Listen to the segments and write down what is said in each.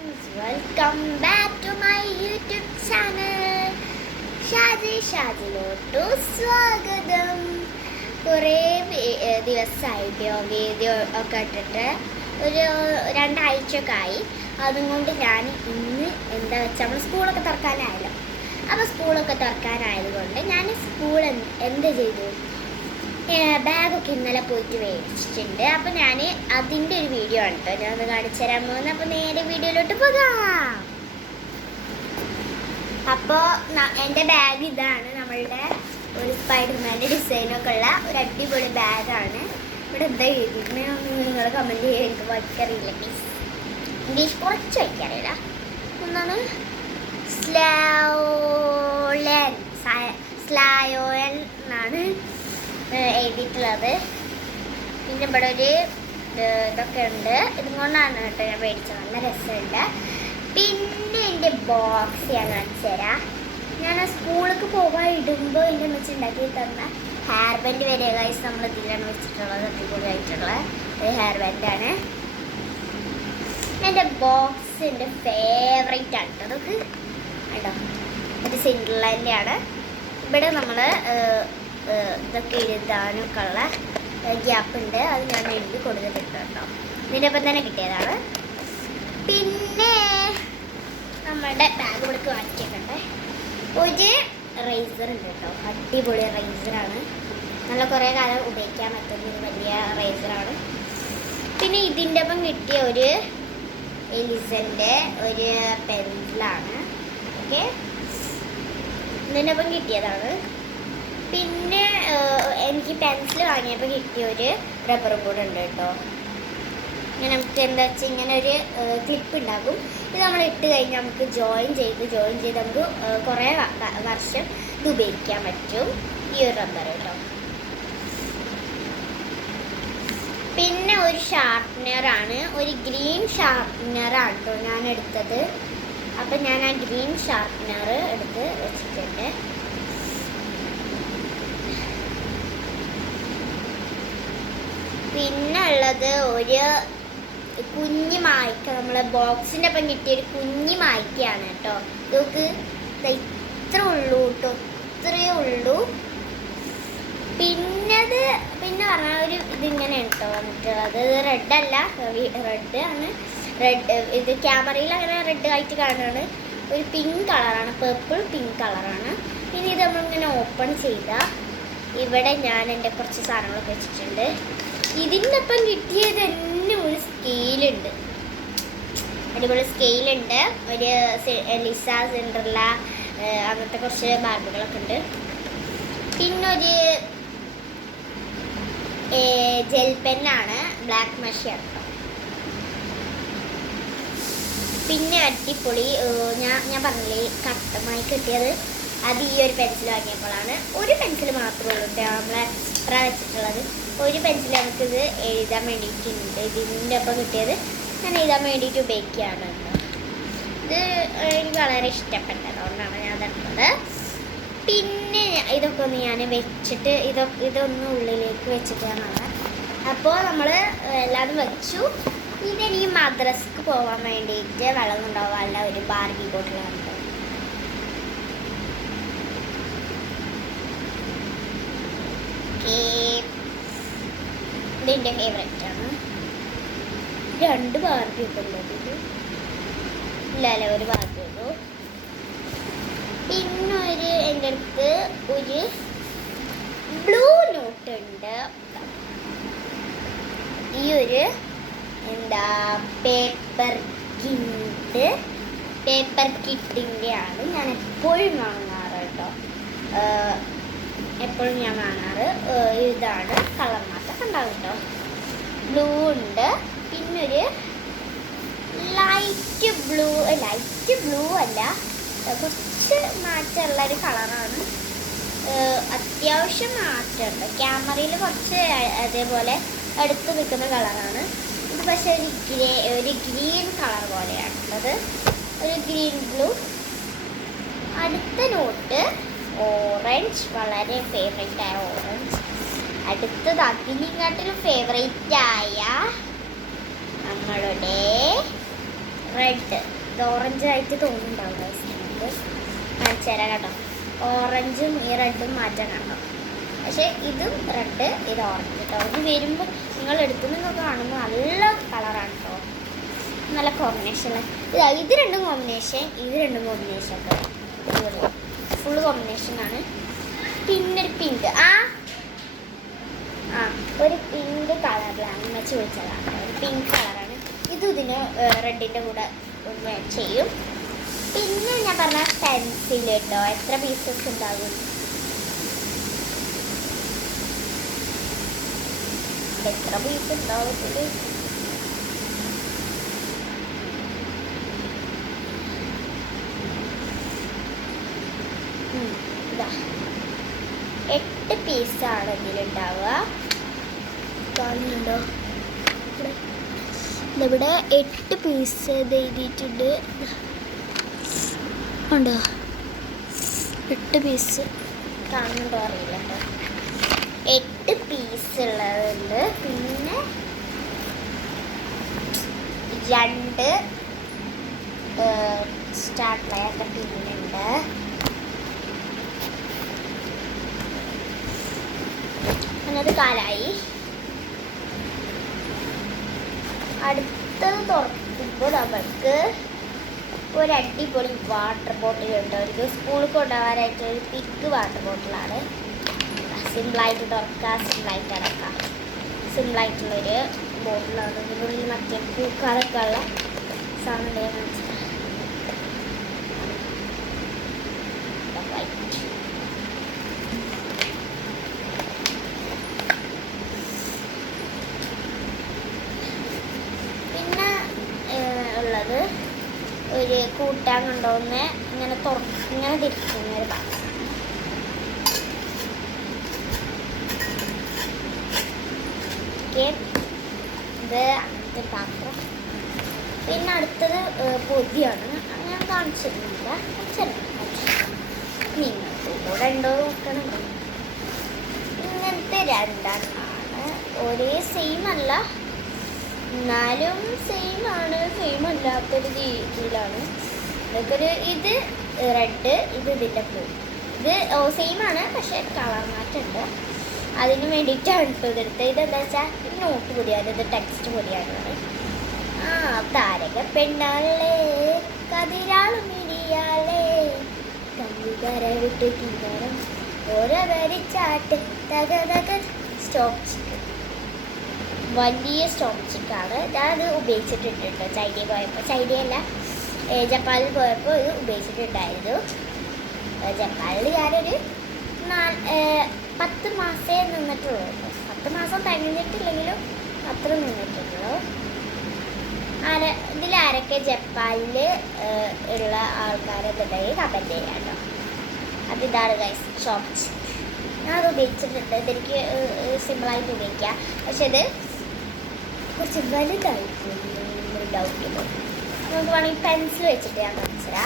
friends, welcome back to my YouTube channel. ഷാജിലോട്ടു സ്വാഗതം. കുറേ ദിവസമായിട്ട് വീഡിയോ ഒക്കെ ഇട്ടിട്ട് ഒരു 2 ആഴ്ചയൊക്കെ ആയി. അതുകൊണ്ട് ഞാൻ ഇന്ന് എന്താ വെച്ചാൽ നമ്മൾ സ്കൂളൊക്കെ തുറക്കാനായല്ലോ. അപ്പോൾ സ്കൂളൊക്കെ തുറക്കാനായതുകൊണ്ട് ഞാൻ എന്ത് ചെയ്തു, ബാഗൊക്കെ ഇന്നലെ പോയിട്ട് മേടിച്ചിട്ടുണ്ട്. അപ്പോൾ ഞാൻ അതിൻ്റെ ഒരു വീഡിയോ ആണ് കേട്ടോ ഞാൻ ഒന്ന് കാണിച്ചു തരാൻ പോകുന്നത്. അപ്പോൾ നേരെ വീഡിയോയിലോട്ട് പോകാം. അപ്പോൾ എൻ്റെ ബാഗ് ഇതാണ്. നമ്മളുടെ ഒരു സ്പൈഡർമാൻ്റെ ഡിസൈനൊക്കെ ഉള്ള ഒരു അടിപൊളി ബാഗാണ്. ഇവിടെ എന്താ എഴുതിയിരുന്നതെന്ന് നിങ്ങൾ കമൻറ്റ് ചെയ്യാൻ എനിക്ക് വായിക്കറിയില്ല പ്ലീസ്. ഇംഗ്ലീഷ് കുറച്ച് വായിക്കാറില്ല. ഒന്നാണ് സ്ലായോൻ എന്നാണ് എഴുതിയിട്ടുള്ളത്. പിന്നെ ഇവിടെ ഒരു ഇതൊക്കെ ഉണ്ട്. ഇതും കൊണ്ടാണ് കേട്ടോ ഞാൻ മേടിച്ചത്. നല്ല രസമുണ്ട്. പിന്നെ എൻ്റെ ബോക്സ് ഞാൻ കാണിച്ചു തരാം. ഞാൻ സ്കൂളിലേക്ക് പോകാൻ ഇടുമ്പോൾ എൻ്റെ വെച്ച് ഉണ്ടാക്കി തന്ന ഹെയർ ബാൻഡ് വരെ ഗൈസ് നമ്മൾ ഇതിലാണ് വെച്ചിട്ടുള്ളത്. അടിപൊളിയായിട്ടുള്ള ഒരു ഹെയർ ബാൻഡാണ്. എൻ്റെ ബോക്സ് എൻ്റെ ഫേവറേറ്റ് ആണ് കേട്ടോ. അതൊക്കെ കേട്ടോ ഒരു സിൻഡ്രലിൻ്റെ ആണ്. ഇവിടെ നമ്മൾ ഇതൊക്കെ എഴുതാനൊക്കെ ഉള്ള ഗ്യാപ്പ് ഉണ്ട്. അത് ഞാൻ എഴുതി കൊടുത്തിട്ടുണ്ട് കേട്ടോ. ഇതിനൊപ്പം തന്നെ കിട്ടിയതാണ്. പിന്നെ നമ്മളുടെ ബാഗ് കൊടുക്ക് മാറ്റിയിട്ടുണ്ട്. ഒരു റേസർ ഉണ്ട് കേട്ടോ. അടിപൊളി റേസറാണ്. നല്ല കുറേ കാലം ഉപയോഗിക്കാൻ പറ്റുന്ന ഒരു വലിയ റേസറാണ്. പിന്നെ ഇതിൻ്റെ ഒപ്പം കിട്ടിയ ഒരു എലിസൻ്റെ ഒരു പെൻസിലാണ്. ഓക്കെ, ഇതിൻ്റെ ഒപ്പം കിട്ടിയതാണ്. പിന്നെ എനിക്ക് പെൻസിൽ വാങ്ങിയപ്പോൾ കിട്ടിയ ഒരു റബ്ബറും കൂടെ ഉണ്ട് കേട്ടോ. ഇങ്ങനെ നമുക്ക് എന്താ വെച്ചാൽ ഇങ്ങനെ ഒരു ക്ലിപ്പ് ഉണ്ടാകും. ഇത് നമ്മൾ ഇട്ട് കഴിഞ്ഞാൽ നമുക്ക് ജോയിൻ ചെയ്ത് നമുക്ക് കുറേ വർഷം ഇത് ഉപയോഗിക്കാൻ പറ്റും ഈ ഒരു റബ്ബർ കേട്ടോ. പിന്നെ ഒരു ഷാർപ്പ്നറാണ്, ഒരു ഗ്രീൻ ഷാർപ്പ്നറാണ് കേട്ടോ ഞാൻ എടുത്തത്. അപ്പം ഞാൻ ആ ഗ്രീൻ ഷാർപ്പ്നർ എടുത്ത് വെച്ചിട്ടുണ്ട്. പിന്നെ ഉള്ളത് ഒരു കുഞ്ഞ് മായ്ക്ക. നമ്മളെ ബോക്സിൻ്റെ ഒപ്പം കിട്ടിയൊരു കുഞ്ഞ് മായ്ക്കയാണ് കേട്ടോ. ഇതൊക്കെ ഇത്ര ഉള്ളൂ കേട്ടോ, ഇത്രയേ ഉള്ളൂ. പിന്നെ പറഞ്ഞാൽ ഒരു ഇതിങ്ങനെ കേട്ടോ വന്നിട്ടുള്ളത്. റെഡല്ല, റെഡ് ആണ്. ഇത് ക്യാമറയിൽ അങ്ങനെ റെഡ് ആയിട്ട് കാണുകയാണ്. ഒരു പിങ്ക് കളറാണ്, പേർപ്പിൾ പിങ്ക് കളറാണ്. പിന്നെ ഇത് നമ്മളിങ്ങനെ ഓപ്പൺ ചെയ്താൽ ഇവിടെ ഞാൻ എൻ്റെ കുറച്ച് സാധനങ്ങളൊക്കെ വെച്ചിട്ടുണ്ട്. ഇതിൻ്റെ ഒപ്പം കിട്ടിയത് തന്നെ ഒരു സ്കെയിലുണ്ട്, അടിപൊളി സ്കെയിലുണ്ട്. ഒരു ലിസ, സിൻഡ്രല്ല അങ്ങനത്തെ കുറച്ച് ബാർബികളൊക്കെ ഉണ്ട്. പിന്നെ ഒരു ജെൽ പെന്നാണ്, ബ്ലാക്ക് മഷിയാണ് കേട്ടോ. പിന്നെ അടിപൊളി ഞാൻ പറഞ്ഞില്ലേ കട്ടമായി കിട്ടിയത്, അത് ഈ ഒരു പെൻസിൽ വാങ്ങിയപ്പോഴാണ്. ഒരു പെൻസിൽ മാത്രമേ ഉള്ളൂ കേട്ടോ നമ്മളെ എത്ര വെച്ചിട്ടുള്ളത്. ഒരു പെൻസിൽ നമുക്കിത് എഴുതാൻ വേണ്ടിയിട്ടുണ്ട്. ഇതിൻ്റെ ഒപ്പം കിട്ടിയത് ഞാൻ എഴുതാൻ വേണ്ടിയിട്ട് ഉപയോഗിക്കുകയാണ് കേട്ടോ. ഇത് എനിക്ക് വളരെ ഇഷ്ടപ്പെട്ടതുകൊണ്ടാണ് ഞാൻ അതെടുത്തത്. പിന്നെ ഇതൊക്കെ ഒന്ന് ഞാൻ വെച്ചിട്ട് ഇതൊന്ന് ഉള്ളിലേക്ക് വെച്ചിട്ടാണ്. അപ്പോൾ നമ്മൾ എല്ലാതും വെച്ചു. ഇതെനിക്ക് മദ്രസക്ക് പോകാൻ വേണ്ടിയിട്ട് വെള്ളം കൊണ്ടുപോകാനുള്ള ഒരു ബാർബി ബോട്ടിലാണ് കേട്ടോ. ഇതിൻ്റെ ഫേവറേറ്റ് ആണ്. 2 ബാർബി ഒക്കെ ഉള്ളത്. ഇല്ലല്ലേ, ഒരു ബാർബി ഉള്ളൂ. പിന്നെ എൻ്റെ അടുത്ത് ഒരു ബ്ലൂ നോട്ട് ഉണ്ട്. ഈ ഒരു എന്താ പേപ്പർ കിറ്റിൻ്റെ ആണ് ഞാൻ എപ്പോഴും വാങ്ങാറ് കേട്ടോ. എപ്പോഴും ഞാൻ വാങ്ങാറ് ഇതാണ്. കളർ മാറ്റമൊക്കെ ഉണ്ടാവും കേട്ടോ. ബ്ലൂ ഉണ്ട്. പിന്നൊരു ലൈറ്റ് ബ്ലൂ അല്ല, കുറച്ച് മാറ്റമുള്ളൊരു കളറാണ്. അത്യാവശ്യം മാറ്റമുണ്ട്. ക്യാമറയിൽ കുറച്ച് അതേപോലെ അടുത്ത് നിൽക്കുന്ന കളറാണ് ഇത്. പക്ഷേ ഒരു ഗ്രീൻ കളർ പോലെയാണ് ഉള്ളത്, ഒരു ഗ്രീൻ ബ്ലൂ. അടുത്ത നോട്ട് ഓറഞ്ച്, വളരെ ഫേവറേറ്റ് ആയ ഓറഞ്ച്. അടുത്തത് അതിനെക്കാട്ടിലും ഫേവറേറ്റ് ആയ നമ്മളുടെ റെഡ്. ഇത് ഓറഞ്ച് ആയിട്ട് തോന്നുന്നുണ്ടാവും നിങ്ങൾക്ക്. കാണിച്ചു തരാം കേട്ടോ. ഓറഞ്ചും ഈ റെഡും മാറ്റം കണ്ടോ. പക്ഷേ ഇതും റെഡ്, ഇത് ഓറഞ്ച് കേട്ടോ. ഇത് വരുമ്പോൾ നിങ്ങൾ എടുക്കുന്നതൊക്കെ കാണുമ്പോൾ നല്ല കളറാണ് കേട്ടോ. നല്ല കോമ്പിനേഷൻ. ഇത് രണ്ടും കോമ്പിനേഷൻ, ഇത് രണ്ടും കോമ്പിനേഷൻ കേട്ടോ. ഫുള്ള് കോമ്പിനേഷനാണ്. പിന്നെ ഒരു പിങ്ക്, ഒരു പിങ്ക് കളറിലാണ് വെച്ച് ചോദിച്ചതാണ്. ഒരു പിങ്ക് കളറാണ്. ഇതിന് റെഡിൻ്റെ കൂടെ ഒന്ന് ചെയ്യും. പിന്നെ ഞാൻ പറഞ്ഞ പെൻസിൽ കേട്ടോ. എത്ര പീസസ് ഉണ്ടാകും? എത്ര പീസ് ഉണ്ടാവും? ഇതാ 8 പീസാണ് ഇതിലുണ്ടാവുക. കാണുന്നുണ്ടോ? ഇവിടെ 8 പീസ് എഴുതിയിട്ടുണ്ട്. ഉണ്ടോ? 8 പീസ് കാണുന്നുണ്ടോ അറിയില്ല കേട്ടോ. 8 പീസ് ഉള്ളതുണ്ട്. പിന്നെ 2 സ്റ്റാർട്ട് പിന്നുണ്ട്. അങ്ങനെ കാലായി. അടുത്തത് തുറക്കുമ്പോൾ നമ്മൾക്ക് ഒരു അടിപൊളി വാട്ടർ ബോട്ടിൽ ഉണ്ട്. ഒരു സ്കൂളിൽ കൊണ്ടുപോകാനായിട്ട് ഒരു പിക്ക് വാട്ടർ ബോട്ടിലാണ്. സിമ്പിളായിട്ട് തുറക്കാം, സിമ്പിളായിട്ട് അടക്കാം. സിമ്പിളായിട്ടുള്ളൊരു ബോട്ടിലാണ്. ഇതിനുള്ളിൽ മറ്റേ പൂക്കാളൊക്കെ ഉള്ള സാധനം കാണിച്ചു. പിന്നെ ഉള്ളത് ഒരു കൂട്ടാൻ കൊണ്ടുവന്ന ഇങ്ങനെ ഇങ്ങനെ തിരിക്കുന്ന ഒരു പാത്രം. ഇത് അങ്ങനത്തെ പാത്രം. പിന്നെ അടുത്തത് പൊതിയാണ്. ഞാൻ കാണിച്ചിരുന്നില്ല. നിങ്ങൾക്ക് കൂടെ ഉണ്ടോ നോക്കണം. ഇങ്ങനത്തെ 2 ഒരേ സെയിം അല്ല, എന്നാലും സെയിം ആണ്, സെയിം അല്ലാത്തൊരു രീതിയിലാണ്. ഇതൊക്കെ ഇത് റെഡ്, ഇത് ഇതിൻ്റെ ബ്ലൂ. ഇത് സെയിം ആണ്, പക്ഷെ കളർ മാറ്റമുണ്ട്. അതിന് വേണ്ടിയിട്ടാണ് ഇതെടുത്തത്. ഇതെന്താ വെച്ചാൽ ഇത് നോട്ട് പൊടിയാണ്, ഇത് ടെക്സ്റ്റ് പൊടിയാണ്. താരക പെണ്ണാളേ കതിരാളും മിനിയാളേ കമ്പുകര വിട്ട് കിന്നരം ഓരോ വരിച്ചാട്ട് തക സ്റ്റോപ്പ് ചിക്ക്. വലിയ സ്റ്റോപ്പ് ചിക്കാണ്. ഞാനത് ഉപയോഗിച്ചിട്ടുണ്ട് കേട്ടോ. ചൈനയിൽ പോയപ്പോൾ, ചൈനയല്ല ജപ്പാനിൽ പോയപ്പോൾ ഇത് ഉപയോഗിച്ചിട്ടുണ്ടായിരുന്നു. ജപ്പാനിൽ ഞാനൊരു 10 മാസമേ നിന്നിട്ടുള്ളൂ. 10 മാസം തികഞ്ഞിട്ടില്ലെങ്കിലും അത്ര നിന്നിട്ടുള്ളൂ. ഇതിലാരൊക്കെ ജപ്പാനിൽ ഉള്ള ആൾക്കാരെന്നുണ്ടെങ്കിൽ കമൻറ്റ് ചെയ്യാം കേട്ടോ. അതിതാണ് ഗൈസ് സ്റ്റോപ്പ് ചിക്ക്. ഞാനത് ഉപയോഗിച്ചിട്ടുണ്ട്. ഇതെനിക്ക് സിമ്പിളായിട്ട് ഉപയോഗിക്കാം. പക്ഷെ ഇത് കുറച്ച് വലുതായിട്ട് ഡൗട്ട്. നമുക്ക് വേണമെങ്കിൽ പെൻസിൽ വെച്ചിട്ട് ഞാൻ കാണിച്ചതാ.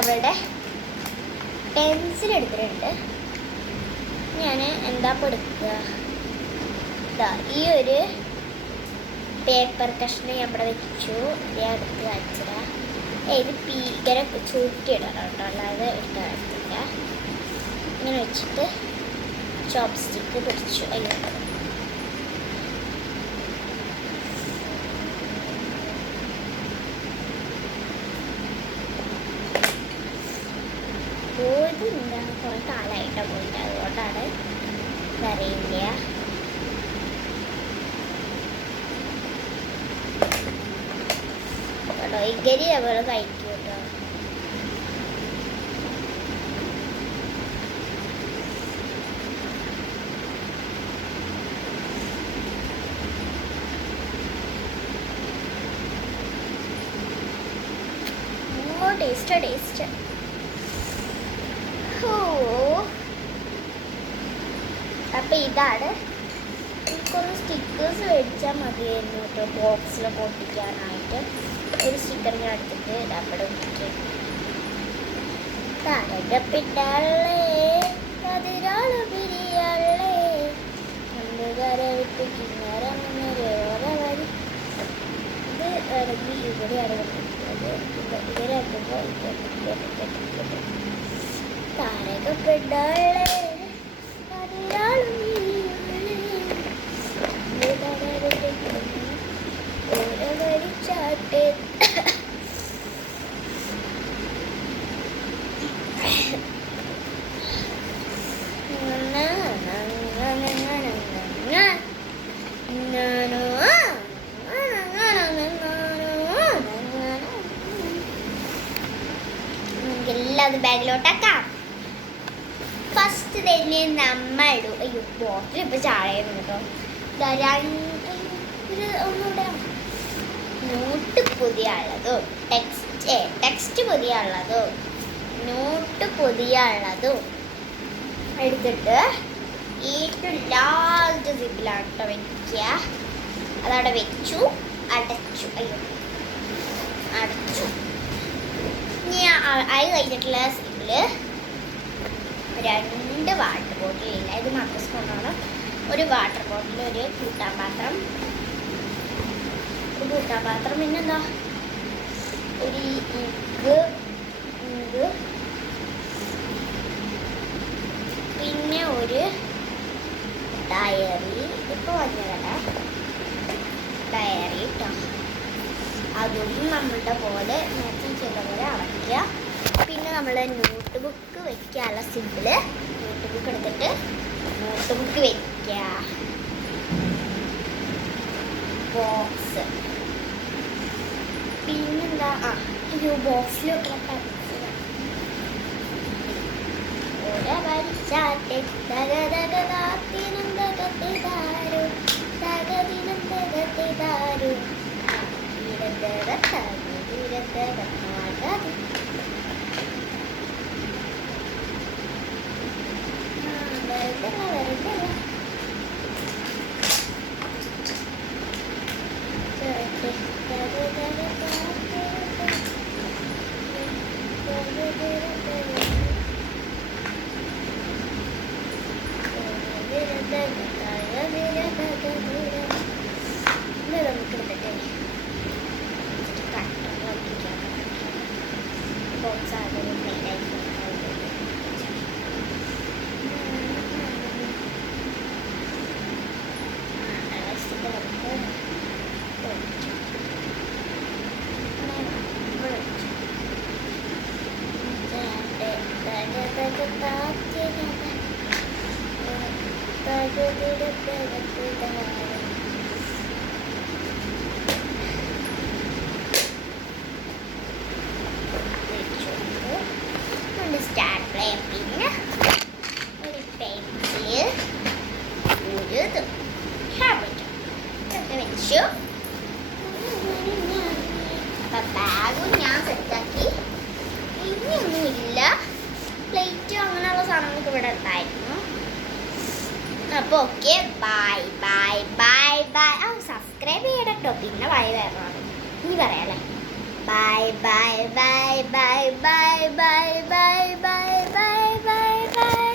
അവളുടെ പെൻസിൽ എടുത്തിട്ടുണ്ട്. ഞാൻ എന്താ എടുക്കുക, ഈ ഒരു പേപ്പർ കഷ്ണം ഇവിടെ വെച്ചു. ഞാൻ എടുത്ത് കാണിച്ചതാ. ഇത് ഇങ്ങനെ ചുരുട്ടിയിടണം കേട്ടോ, അല്ലാതെ എടുക്കാൻ പറ്റില്ല. ഇങ്ങനെ വെച്ചിട്ട് ചോപ്പ് സ്റ്റിക്ക് പിടിച്ചു. അയ്യോ, പോയിട്ടില്ല, കുറേ കാലമായിട്ടാണ് പോയിട്ട്, അതുകൊണ്ടാണ് അറിയില്ല. കേട്ടോ ഇഗരി അവൾ കഴിക്കും കേട്ടോ. ടേസ്റ്റ്. അപ്പം ഇതാണ്. കുറച്ച് സ്റ്റിക്കേഴ്സ് മേടിച്ചാൽ മതിയായിരുന്നു കേട്ടോ, ബോക്സിൽ പൊട്ടിക്കാനായിട്ട്. ഒരു സ്റ്റിക്കർ ഞാൻ എടുത്തിട്ട് അവിടെ ഇട്ടിട്ട് തരകപ്പിട്ടാളേ അതിരാള് പിരിയാളേ കണ്ടുകാരെ വിട്ട് ഇവിടെയാണ് താരകപ്പെടാളെ ഓരോ വഴിച്ചാട്ടെ എല്ലാം ബാഗിലോട്ടാക്കാം. ഫസ്റ്റ് തന്നെ നമ്മൾ ബോട്ടിൽ ഇപ്പൊ ചാഴയുന്നു കേട്ടോ. ഒന്നുകൂടെ നോട്ട് പുതിയ ഉള്ളതും ടെക്സ്റ്റ് പുതിയ ഉള്ളതും നോട്ട് പുതിയ ഉള്ളതും എടുത്തിട്ട് ഏറ്റവും ലാസ്റ്റ് സിപ്പിലാണ് കേട്ടോ വെക്കുക. അതവിടെ വെച്ചു, അടച്ചു. അടച്ചു. ഇനി അത് കഴിഞ്ഞിട്ടുള്ള സിപ്പില് 2 വാട്ടർ ബോട്ടിലില്ല, ഇത് മാത്രം സ്പൂണാണ്. ഒരു വാട്ടർ ബോട്ടിൽ, ഒരു കൂട്ടാൻ പാത്രം, പിന്നെന്താ ഒരു ഇഗ്, പിന്നെ ഒരു ഡയറി. ഇതിപ്പോൾ വന്നതല്ല ഡയറി കേട്ടോ. അതും നമ്മളുടെ പോലെ നേരത്തെ ചെയ്ത പോലെ അടയ്ക്കുക. പിന്നെ നമ്മൾ നോട്ട് ബുക്ക് വെക്കാനുള്ള സിമ്പിള് നോട്ട് ബുക്ക് എടുത്തിട്ട് നോട്ട് ബുക്ക് വെക്കുക. ബോക്സ് പിന്നെന്താ ബോക്സിൽ വെക്കണം. പിന്നെ ഒരു പെൻസിൽ, വെച്ചു. ബാഗും ഞാൻ സെറ്റാക്കി. ഇനിയൊന്നുമില്ല, പ്ലേറ്റും അങ്ങനെയുള്ള സാധനങ്ങളൊക്കെ ഇവിടെ ഉണ്ടായിരുന്നു. അപ്പോൾ okay, bye bye bye bye. Subscribe ചെയ്യണം കേട്ടോ. പിന്നെ ബൈ വരണം, ഇനി പറയാല്ലേ. Bye bye bye bye bye by.